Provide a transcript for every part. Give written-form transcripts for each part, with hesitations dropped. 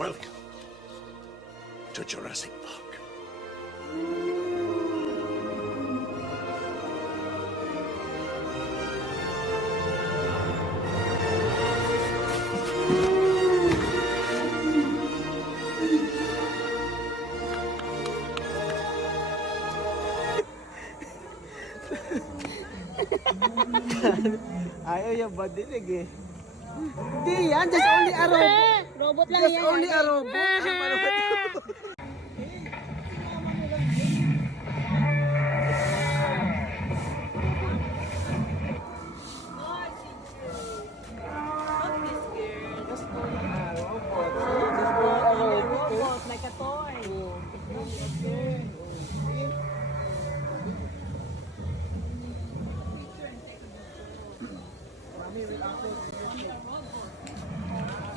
Welcome to Jurassic Park. Ayaw yung badilig eh. Hindi yan, just only a robot. Robot lang Just yan. only a robot. Ano ba naman ito? Just only a robot. Just only a robot. Robot, like a toy.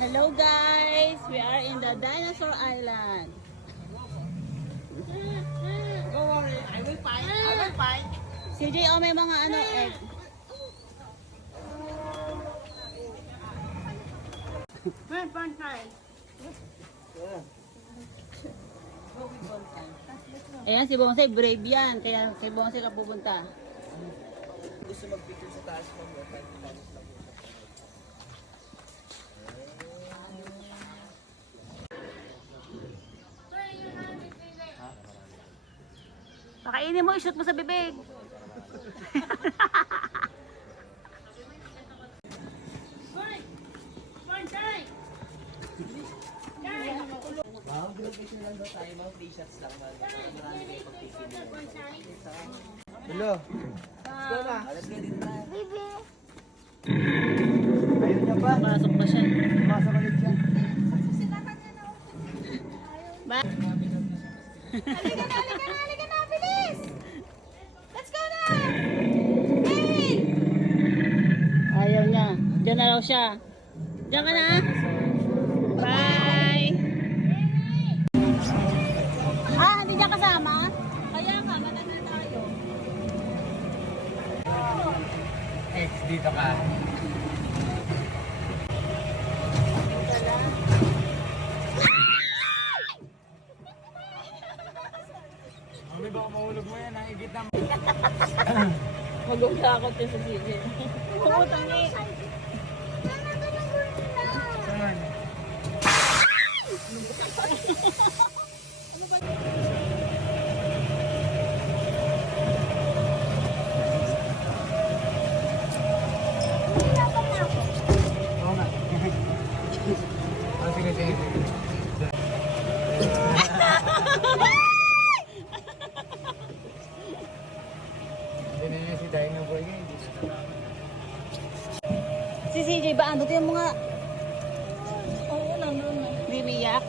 Hello guys, we are in the Dinosaur Island. Don't worry, I will find. I will find. CJ, oh may mga ano eh. Ayan si Bonsai, brave yan. Kaya kay Bonsai ka pupunta. Gusto mag-picture sa taas mo. Pakainin mo, i-shoot mo sa bibig. Wow, graduation lang daw tayo. Mga t-shirts lang. Marami kayo pagpipili. Hello. Let's go na. Let's go din tayo. Ayaw niya ba? Pasok pa siya. Pumasok ulit siya. Ba? Halika na, bilis! Let's go na! Hey! Ayaw niya. Diyan na raw siya. Diyan ka na. Bye! Ah, hindi niya kasama? Kaya nga, matagal tayo. X, dito ka. Mami, baka mahulog mo yan. Naigit na. Mag-uusakot siya sa CJ. Pumunta niya. Saan? Oo nga. Sige, sige, sige. Hindi na niya si Dino Boy ngayon. Si CJ ba? Ano ito yung mga... Oo, nandun. Hindi umiyak.